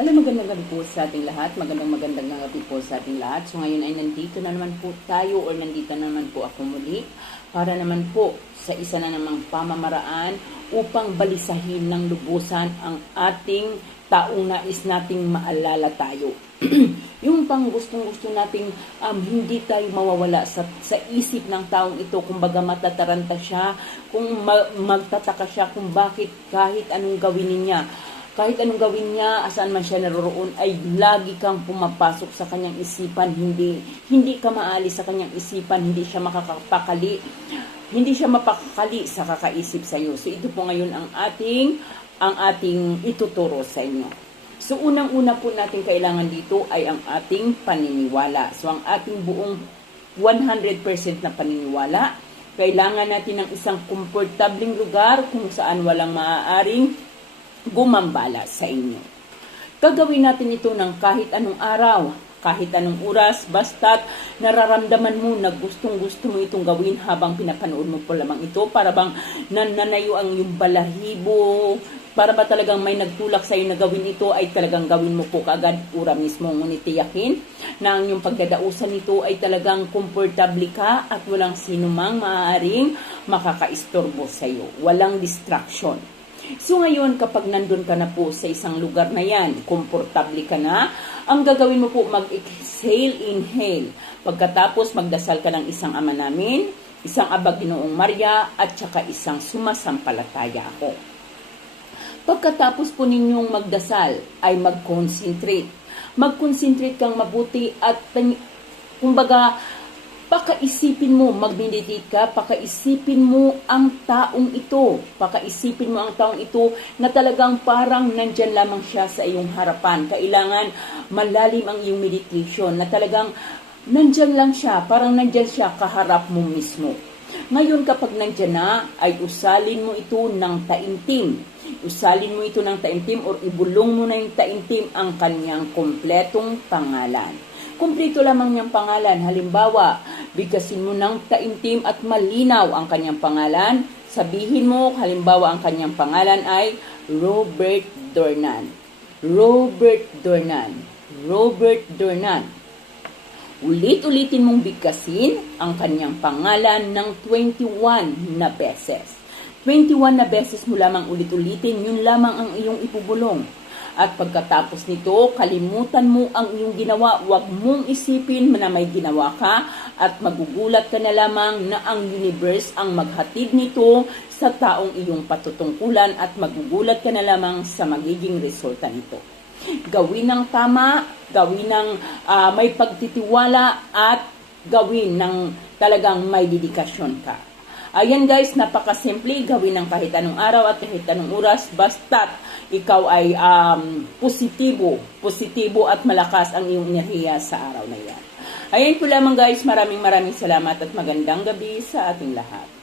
Hello, magandang gabi po sa ating lahat. Magandang magandang gabi po sa ating lahat. So ngayon ay nandito na naman po tayo or nandito na naman po ako muli para naman po sa isa na namang pamamaraan upang balisahin ng lubusan ang ating taong nais nating maalala tayo. yung pang gustong gusto nating um, hindi tayo mawawala sa, sa isip ng taong ito kumbaga matataranta siya kung ma- magtataka siya kung bakit kahit anong gawin niya kahit anong gawin niya, asaan man siya naroroon, ay lagi kang pumapasok sa kanyang isipan, hindi hindi ka maalis sa kanyang isipan, hindi siya makakapakali, hindi siya mapakali sa kakaisip sa iyo. So ito po ngayon ang ating ang ating ituturo sa inyo. So unang-una po natin kailangan dito ay ang ating paniniwala. So ang ating buong 100% na paniniwala, kailangan natin ng isang komportabling lugar kung saan walang maaaring gumambala sa inyo. Gagawin natin ito ng kahit anong araw, kahit anong oras, basta't nararamdaman mo na gustong gusto mo itong gawin habang pinapanood mo po lamang ito para bang nananayo ang yung balahibo, para ba talagang may nagtulak sa iyo na gawin ito ay talagang gawin mo po kaagad ura mismo. Ngunit tiyakin na ang yung pagdadausan nito ay talagang komportable ka at walang sinumang maaaring makakaistorbo sa iyo. Walang distraction. So ngayon, kapag nandun ka na po sa isang lugar na yan, komportable ka na, ang gagawin mo po, mag-exhale, inhale. Pagkatapos, magdasal ka ng isang ama namin, isang abag ginoong Maria, at saka isang sumasampalataya ako. Pagkatapos po ninyong magdasal, ay mag-concentrate. Mag-concentrate kang mabuti at, kumbaga, pakaisipin mo, mag-meditate ka, pakaisipin mo ang taong ito. Pakaisipin mo ang taong ito na talagang parang nandyan lamang siya sa iyong harapan. Kailangan malalim ang iyong meditation na talagang nandyan lang siya, parang nandyan siya kaharap mo mismo. Ngayon kapag nandyan na, ay usalin mo ito ng taimtim. Usalin mo ito ng taimtim or ibulong mo na yung taimtim ang kanyang kompletong pangalan. Kumplito lamang niyang pangalan. Halimbawa, bigkasin mo ng taimtim at malinaw ang kanyang pangalan. Sabihin mo, halimbawa, ang kanyang pangalan ay Robert Dornan. Robert Dornan. Robert Dornan. Ulit-ulitin mong bigkasin ang kanyang pangalan ng 21 na beses. 21 na beses mo lamang ulit-ulitin, yun lamang ang iyong ipubulong. At pagkatapos nito, kalimutan mo ang iyong ginawa. Huwag mong isipin na may ginawa ka at magugulat ka na lamang na ang universe ang maghatid nito sa taong iyong patutungkulan at magugulat ka na lamang sa magiging resulta nito. Gawin ng tama, gawin ng uh, may pagtitiwala at gawin ng talagang may dedikasyon ka. Ayan guys, napakasimple gawin ng kahit anong araw at kahit anong oras basta't ikaw ay um, positibo, positibo at malakas ang iyong enerhiya sa araw na yan. Ayan po lamang guys, maraming maraming salamat at magandang gabi sa ating lahat.